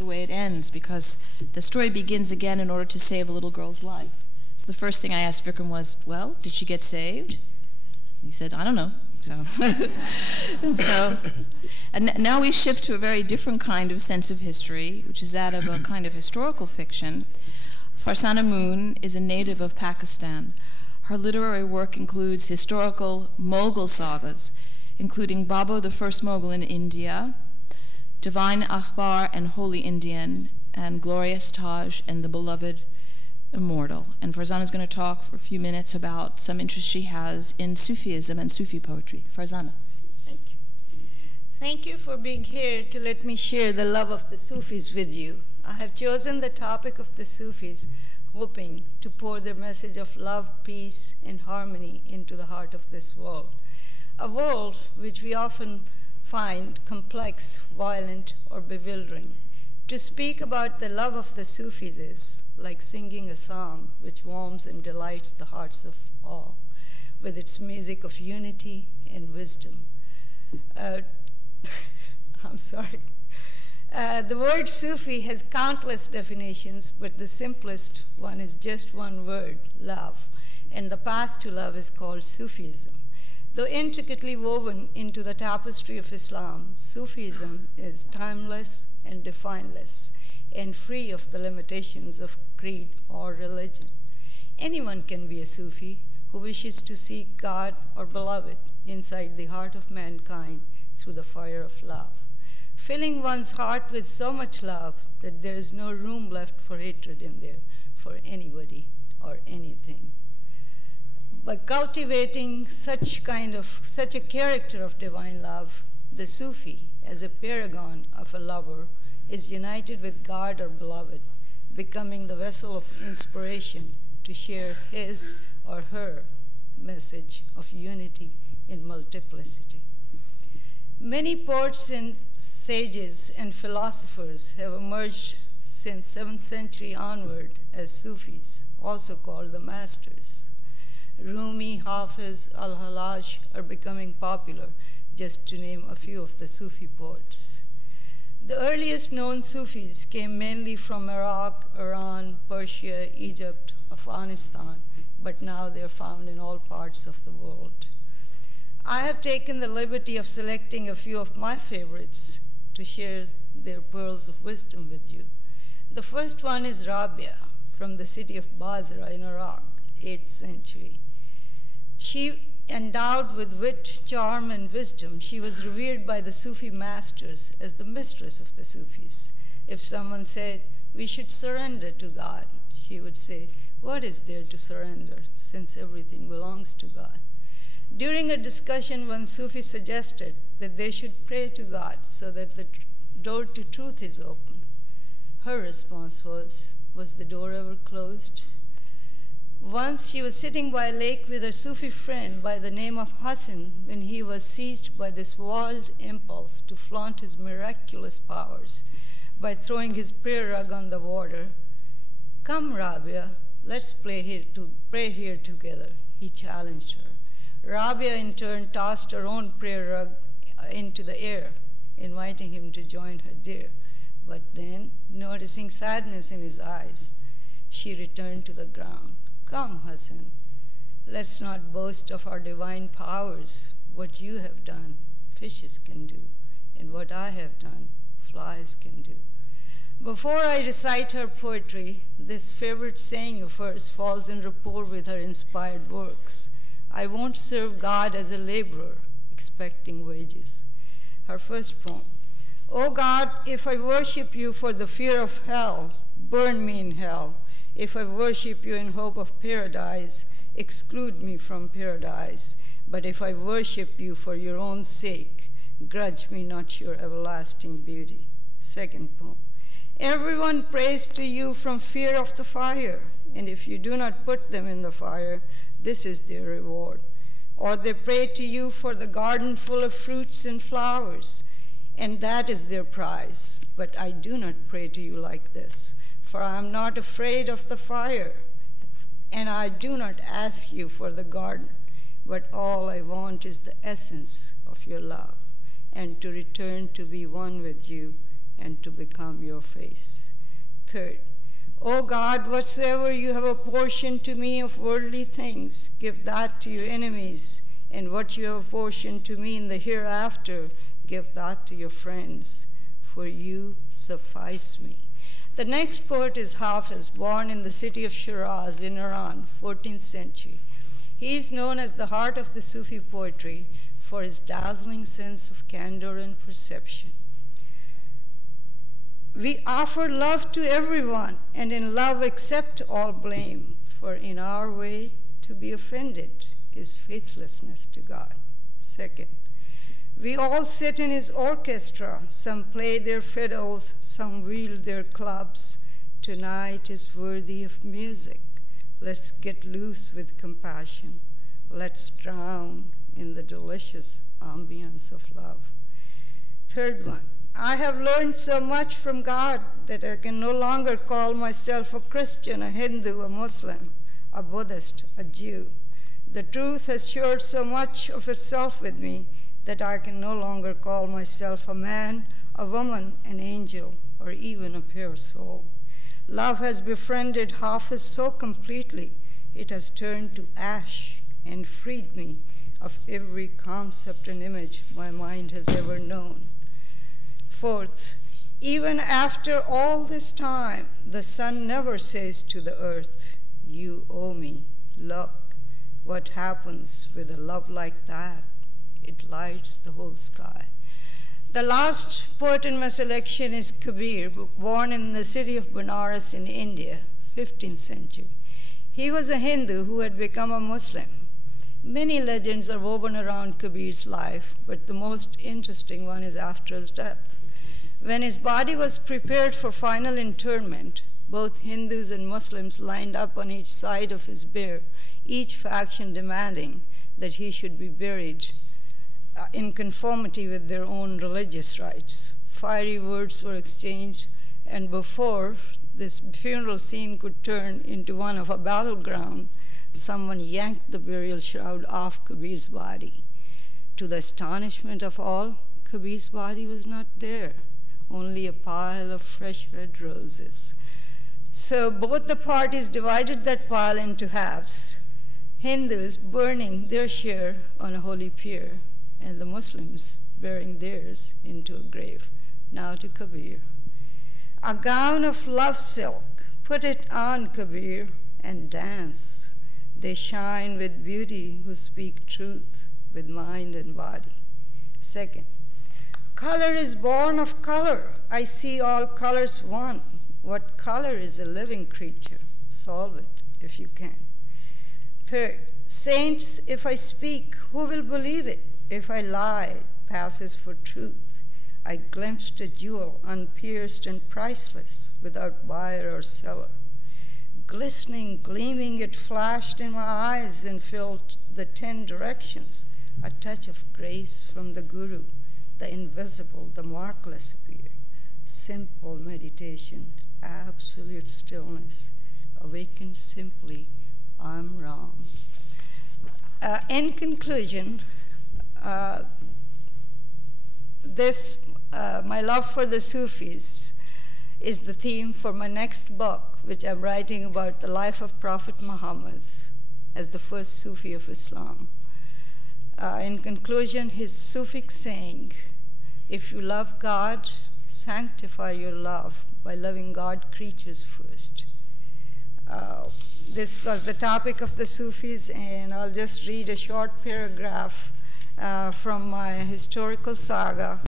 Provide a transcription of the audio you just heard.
the way it ends, because the story begins again in order to save a little girl's life. So the first thing I asked Vikram was, well, did she get saved? He said, I don't know. And now we shift to a very different kind of sense of history, which is that of a kind of historical fiction. Farzana Moon is a native of Pakistan. Her literary work includes historical Mughal sagas, including Babur, the First Mughal in India, Divine Akhbar and Holy Indian, and Glorious Taj and the Beloved Immortal. And Farzana is going to talk for a few minutes about some interest she has in Sufism and Sufi poetry. Farzana. Thank you. Thank you for being here to let me share the love of the Sufis with you. I have chosen the topic of the Sufis, hoping to pour their message of love, peace, and harmony into the heart of this world. A world which we often find complex, violent, or bewildering. To speak about the love of the Sufis is like singing a song which warms and delights the hearts of all, with its music of unity and wisdom. I'm sorry. The word Sufi has countless definitions, but the simplest one is just one word, love. And the path to love is called Sufism. Though intricately woven into the tapestry of Islam, Sufism is timeless and defineless, and free of the limitations of creed or religion. Anyone can be a Sufi who wishes to seek God or beloved inside the heart of mankind through the fire of love, filling one's heart with so much love that there is no room left for hatred in there for anybody or anything. By cultivating such a character of divine love, the Sufi, as a paragon of a lover, is united with God or beloved, becoming the vessel of inspiration to share his or her message of unity in multiplicity. Many poets and sages and philosophers have emerged since 7th century onward as Sufis, also called the masters. Rumi, Hafiz, Al-Hallaj are becoming popular, just to name a few of the Sufi poets. The earliest known Sufis came mainly from Iraq, Iran, Persia, Egypt, Afghanistan, but now they're found in all parts of the world. I have taken the liberty of selecting a few of my favorites to share their pearls of wisdom with you. The first one is Rabia, from the city of Basra in Iraq, 8th century. She, endowed with wit, charm, and wisdom, she was revered by the Sufi masters as the mistress of the Sufis. If someone said, we should surrender to God, she would say, what is there to surrender, since everything belongs to God? During a discussion, one Sufi suggested that they should pray to God so that the door to truth is open. Her response was the door ever closed? Once she was sitting by a lake with her Sufi friend by the name of Hassan when he was seized by this wild impulse to flaunt his miraculous powers by throwing his prayer rug on the water. Come, Rabia, let's pray here together, he challenged her. Rabia in turn tossed her own prayer rug into the air, inviting him to join her there. But then, noticing sadness in his eyes, she returned to the ground. Come, Hassan, let's not boast of our divine powers. What you have done, fishes can do, and what I have done, flies can do. Before I recite her poetry, this favorite saying of hers falls in rapport with her inspired works. I won't serve God as a laborer, expecting wages. Her first poem. Oh God, if I worship you for the fear of hell, burn me in hell. If I worship you in hope of paradise, exclude me from paradise. But if I worship you for your own sake, grudge me not your everlasting beauty. Second poem. Everyone prays to you from fear of the fire, and if you do not put them in the fire, this is their reward. Or they pray to you for the garden full of fruits and flowers, and that is their prize. But I do not pray to you like this. For I am not afraid of the fire, and I do not ask you for the garden, but all I want is the essence of your love, and to return to be one with you and to become your face. Third, O God, whatsoever you have apportioned to me of worldly things, give that to your enemies, and what you have apportioned to me in the hereafter, give that to your friends, for you suffice me. The next poet is Hafiz, born in the city of Shiraz in Iran, 14th century. He is known as the heart of the Sufi poetry for his dazzling sense of candor and perception. We offer love to everyone, and in love accept all blame, for in our way to be offended is faithlessness to God. Second, we all sit in his orchestra. Some play their fiddles, some wield their clubs. Tonight is worthy of music. Let's get loose with compassion. Let's drown in the delicious ambience of love. Third one, I have learned so much from God that I can no longer call myself a Christian, a Hindu, a Muslim, a Buddhist, a Jew. The truth has shared so much of itself with me that I can no longer call myself a man, a woman, an angel, or even a pure soul. Love has befriended Hafiz so completely, it has turned to ash and freed me of every concept and image my mind has ever known. Fourth, even after all this time, the sun never says to the earth, you owe me. Look what happens with a love like that. It lights the whole sky. The last poet in my selection is Kabir, born in the city of Benares in India, 15th century. He was a Hindu who had become a Muslim. Many legends are woven around Kabir's life, but the most interesting one is after his death. When his body was prepared for final interment, both Hindus and Muslims lined up on each side of his bier, each faction demanding that he should be buried in conformity with their own religious rites. Fiery words were exchanged, and before this funeral scene could turn into one of a battleground, someone yanked the burial shroud off Kabir's body. To the astonishment of all, Kabir's body was not there, only a pile of fresh red roses. So both the parties divided that pile into halves, Hindus burning their share on a holy pyre, and the Muslims bearing theirs into a grave. Now to Kabir. A gown of love silk, put it on, Kabir, and dance. They shine with beauty who speak truth with mind and body. Second, color is born of color. I see all colors one. What color is a living creature? Solve it if you can. Third, saints, if I speak, who will believe it? If I lie, it passes for truth. I glimpsed a jewel, unpierced and priceless, without buyer or seller. Glistening, gleaming, it flashed in my eyes and filled the 10 directions. A touch of grace from the Guru, the invisible, the markless appeared. Simple meditation, absolute stillness, awakened simply, I'm wrong. In conclusion, my love for the Sufis is the theme for my next book, which I'm writing about the life of Prophet Muhammad as the first Sufi of Islam. In conclusion, his Sufic saying, if you love God, sanctify your love by loving God creatures first. This was the topic of the Sufis, and I'll just read a short paragraph from my historical saga